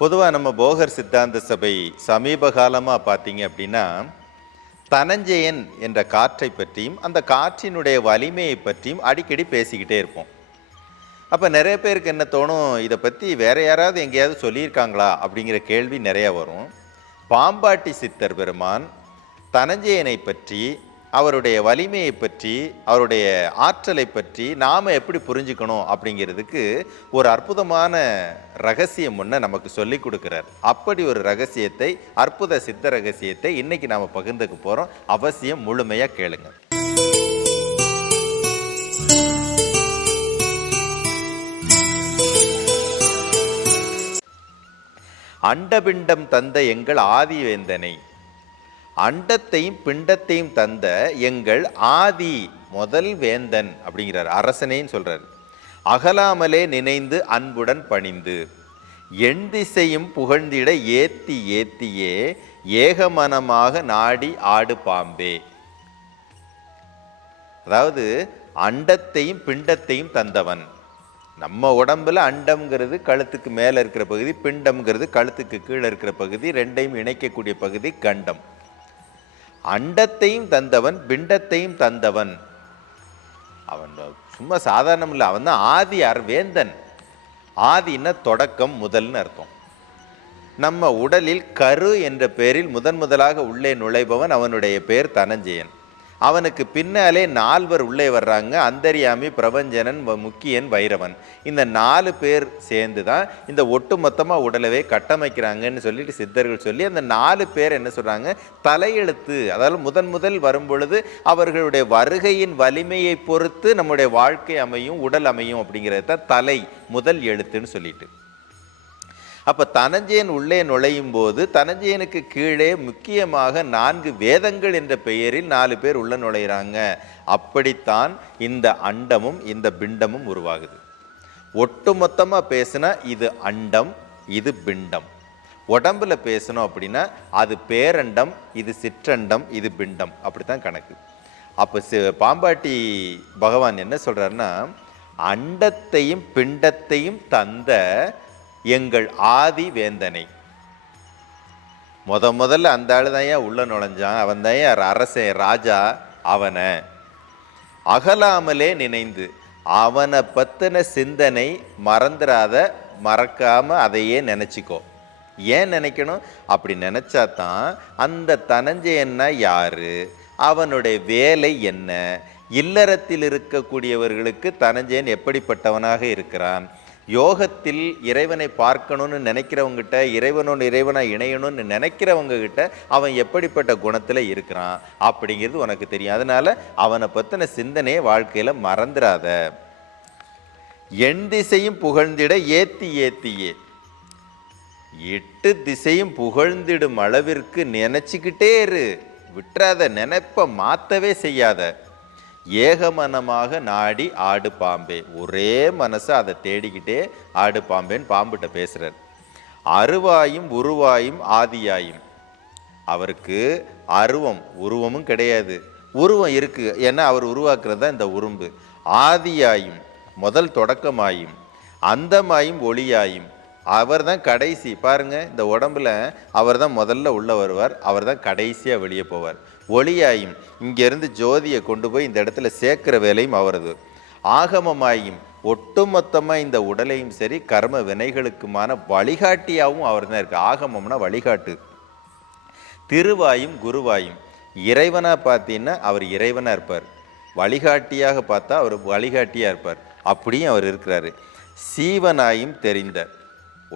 பொதுவாக நம்ம போகர் சித்தாந்த சபை சமீப காலமாக பார்த்தீங்க அப்படின்னா, தனஞ்செயன் என்ற காற்றை பற்றியும் அந்த காற்றினுடைய வலிமையை பற்றியும் அடிக்கடி பேசிக்கிட்டே இருப்போம். அப்போ நிறைய பேருக்கு என்ன தோணும், இதை பற்றி வேற யாராவது எங்கேயாவது சொல்லியிருக்காங்களா அப்படிங்கிற கேள்வி நிறையா வரும். பாம்பாட்டி சித்தர் பெருமான் தனஞ்செயனை பற்றி, அவருடைய வலிமையை பற்றி, அவருடைய ஆற்றலை பற்றி நாம் எப்படி புரிஞ்சுக்கணும் அப்படிங்கிறதுக்கு ஒரு அற்புதமான ரகசியம் ஒன்று நமக்கு சொல்லி கொடுக்குறார். அப்படி ஒரு ரகசியத்தை, அற்புத சித்த ரகசியத்தை இன்னைக்கு நாம் பகிர்ந்துக்க போகிறோம். அவசியம் முழுமையாக கேளுங்க. அண்டபிண்டம் தந்த எங்கள் ஆதிவேந்தனை, அண்டத்தையும் பிண்டத்தையும் தந்த எங்கள் ஆதி முதல் வேந்தன் அப்படிங்கிறார், அரசனேன்னு சொல்றார். அகலாமலே நினைந்து அன்புடன் பணிந்து எண் திசையும் புகழ்ந்திட ஏத்தி ஏத்தியே ஏகமனமாக நாடி ஆடு பாம்பே. அதாவது அண்டத்தையும் பிண்டத்தையும் தந்தவன். நம்ம உடம்புல அண்டம்ங்கிறது கழுத்துக்கு மேலே இருக்கிற பகுதி, பிண்டம்ங்கிறது கழுத்துக்கு கீழே இருக்கிற பகுதி, ரெண்டையும் இணைக்கக்கூடிய பகுதி கண்டம். அண்டத்தையும் தந்தவன், பிண்டத்தையும் தந்தவன். அவன் சும்மா சாதாரணம் இல்லை, அவன் தான் ஆதி வேந்தன். ஆதின்னா தொடக்கம், முதல்னு அர்த்தம். நம்ம உடலில் கரு என்ற பெயரில் முதலாக உள்ளே நுழைபவன் அவனுடைய பெயர் தனஞ்செயன். அவனுக்கு பின்னாலே 4 உள்ளே வர்றாங்க. அந்தர்யாமி, பிரபஞ்சனன், முக்கியன், வைரவன். இந்த 4 பேர் சேர்ந்து தான் இந்த ஒட்டு மொத்தமாக உடலவே கட்டமைக்கிறாங்கன்னு சொல்லிட்டு சித்தர்கள் சொல்லி, அந்த 4 பேர் என்ன சொல்கிறாங்க, தலையெழுத்து. அதாவது முதல் வரும் பொழுது அவர்களுடைய வருகையின் வலிமையை பொறுத்து நம்முடைய வாழ்க்கை அமையும், உடல் அமையும் அப்படிங்கிறது தான் தலை, முதல் எழுத்துன்னு சொல்லிட்டு. அப்போ தனஞ்செயன் உள்ளே நுழையும் போது தனஞ்செயனுக்கு கீழே முக்கியமாக 4 வேதங்கள் என்ற பெயரில் 4 பேர் உள்ள நுழைகிறாங்க. அப்படித்தான் இந்த அண்டமும் இந்த பிண்டமும் உருவாகுது. ஒட்டு மொத்தமாக பேசுனா இது அண்டம், இது பிண்டம். உடம்புல பேசணும் அப்படின்னா அது பேரண்டம், இது சிற்றண்டம், இது பிண்டம். அப்படித்தான் கணக்கு. அப்போ பாம்பாட்டி பகவான் என்ன சொல்றாருன்னா, அண்டத்தையும் பிண்டத்தையும் தந்த எங்கள் ஆதி வேந்தனை. முதல்ல அந்த ஆளு தான் ஏன் உள்ள நுழைஞ்சான், அவன் தான் ஏன் அரசன், ராஜா. அவனை அகலாமலே நினைந்து, அவனை பத்தின சிந்தனை மறந்துடாத, மறக்காம அதையே நினைச்சிக்கோ. ஏன் நினைக்கணும், அப்படி நினைச்சாதான் அந்த தனஞ்செயன்னா யாரு, அவனுடைய வேலை என்ன, இல்லறத்தில் இருக்கக்கூடியவர்களுக்கு தனஞ்செயன் எப்படிப்பட்டவனாக இருக்கிறான், யோகத்தில் இறைவனை பார்க்கணும்னு நினைக்கிறவங்கிட்ட, இறைவனாக இணையணும்னு நினைக்கிறவங்க கிட்ட அவன் எப்படிப்பட்ட குணத்தில் இருக்கிறான் அப்படிங்கிறது உனக்கு தெரியும். அதனால அவனை பற்றின சிந்தனையை வாழ்க்கையில் மறந்துடாத. எண் திசையும் புகழ்ந்திட ஏத்தி ஏத்தியே, 8 திசையும் புகழ்ந்திடும் அளவிற்கு நினைச்சிக்கிட்டே இரு, விட்டுறாத, நினைப்ப மாற்றவே செய்யாத. ஏகமனமாக நாடி ஆடு பாம்பே, ஒரே மனசை அதை தேடிக்கிட்டே ஆடு பாம்பேன்னு பாம்புகிட்ட பேசுறார். அருவாயும் உருவாயும் ஆதியாயும், அவருக்கு அருவம் உருவமும் கிடையாது, உருவம் இருக்கு, ஏன்னா அவர் உருவாக்குறது தான் இந்த உரும்பு. ஆதியாயும் முதல் தொடக்கமாயும், அந்தமாயும் ஒளியாயும், அவர் தான் கடைசி. பாருங்க, இந்த உடம்புல அவர் தான் முதல்ல உள்ள வருவார், அவர் தான் கடைசியாக வெளியே போவார். ஒளியாயும், இங்கேருந்து ஜோதியை கொண்டு போய் இந்த இடத்துல சேர்க்கிற வேலையும் அவரது. ஆகமமாயும், ஒட்டுமொத்தமாக இந்த உடலையும் சரி கர்ம வினைகளுக்குமான வழிகாட்டியாகவும் அவர் தான் இருக்கு. ஆகமம்னா வழிகாட்டு. திருவாயும் குருவாயும், இறைவனாக பார்த்தீங்கன்னா அவர் இறைவனாக இருப்பார், வழிகாட்டியாக பார்த்தா அவர் வழிகாட்டியாக இருப்பார், அப்படியும் அவர் இருக்கிறாரு. சீவனாயும் தெரிந்த,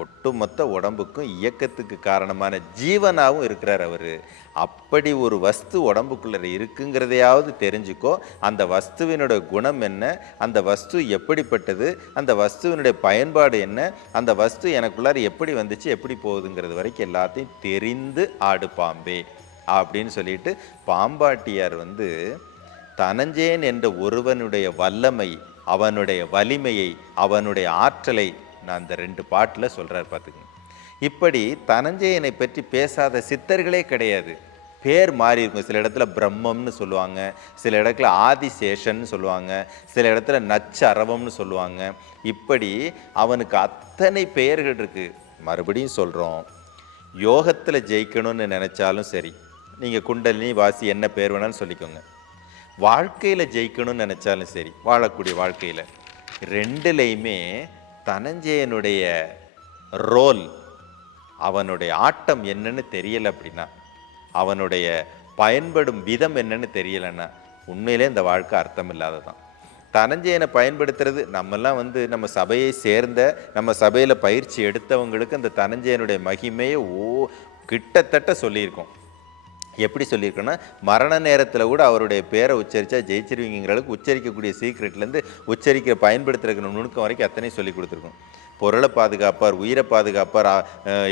ஒட்டுமொத்த உடம்புக்கும் இயக்கத்துக்கு காரணமான ஜீவனாகவும் இருக்கிறார் அவர். அப்படி ஒரு வஸ்து உடம்புக்குள்ள இருக்குங்கிறதையாவது தெரிஞ்சுக்கோ. அந்த வஸ்துவினுடைய குணம் என்ன, அந்த வஸ்து எப்படிப்பட்டது, அந்த வஸ்துவினுடைய பயன்பாடு என்ன, அந்த வஸ்து எனக்குள்ளார எப்படி வந்துச்சு, எப்படி போகுதுங்கிறது வரைக்கும் எல்லாத்தையும் தெரிந்து ஆடு பாம்பே அப்படின்னு சொல்லிட்டு பாம்பாட்டியார் தனஞ்செயன் என்ற ஒருவனுடைய வல்லமை, அவனுடைய வலிமையை, அவனுடைய ஆற்றலை நான் அந்த 2 பாட்டில் சொல்கிறார். பார்த்துக்கங்க. இப்படி தனஞ்செயனை பற்றி பேசாத சித்தர்களே கிடையாது. பேர் மாறி இருக்கும். சில இடத்துல பிரம்மம்னு சொல்லுவாங்க, சில இடத்துல ஆதிசேஷன்னு சொல்லுவாங்க, சில இடத்துல நச்சரவம்னு சொல்லுவாங்க. இப்படி அவனுக்கு அத்தனை பெயர்கள் இருக்குது. மறுபடியும் சொல்கிறோம், யோகத்தில் ஜெயிக்கணும்னு நினச்சாலும் சரி, நீங்கள் குண்டலினி வாசி என்ன பேர் வேணாலும் சொல்லிக்கோங்க. வாழ்க்கையில் ஜெயிக்கணும்னு நினச்சாலும் சரி, வாழக்கூடிய வாழ்க்கையில் ரெண்டுலேயுமே தனஞ்சயனுடைய ரோல், அவனுடைய ஆட்டம் என்னன்னு தெரியலை அப்படின்னா, அவனுடைய பயன்படும் விதம் என்னன்னு தெரியலைன்னா உண்மையிலே இந்த வாழ்க்கை அர்த்தம் இல்லாததான். தனஞ்சயனை பயன்படுத்துறது, நம்மெல்லாம் நம்ம சபையை சேர்ந்த, நம்ம சபையில் பயிற்சி எடுத்தவங்களுக்கு அந்த தனஞ்சயனுடைய மகிமையை கிட்டத்தட்ட சொல்லியிருக்கோம். எப்படி சொல்லியிருக்கோன்னா, மரண நேரத்தில் கூட அவருடைய பேரை உச்சரித்தா ஜெயிச்சிருவீங்கிற அளவுக்கு உச்சரிக்கக்கூடிய சீக்ரெட்லேருந்து உச்சரிக்க பயன்படுத்துகிற நுணுக்கம் வரைக்கும் அத்தனையும் சொல்லி கொடுத்துருக்கோம். பொருளை பாதுகாப்பார், உயிரை பாதுகாப்பார்,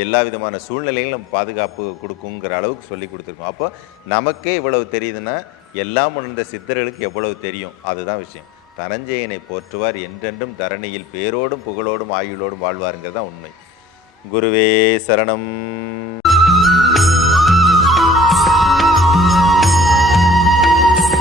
எல்லா விதமான சூழ்நிலைகளும் பாதுகாப்பு கொடுக்குங்கிற அளவுக்கு சொல்லி கொடுத்துருக்கோம். அப்போ நமக்கே இவ்வளவு தெரியுதுன்னா எல்லாம் உணர்ந்த சித்தர்களுக்கு எவ்வளவு தெரியும், அதுதான் விஷயம். தனஞ்சயனை போற்றுவார் என்றென்றும் தரணியில் பேரோடும் புகழோடும் ஆயுளோடும் வாழ்வாருங்கிறது தான் உண்மை. குருவே சரணம்.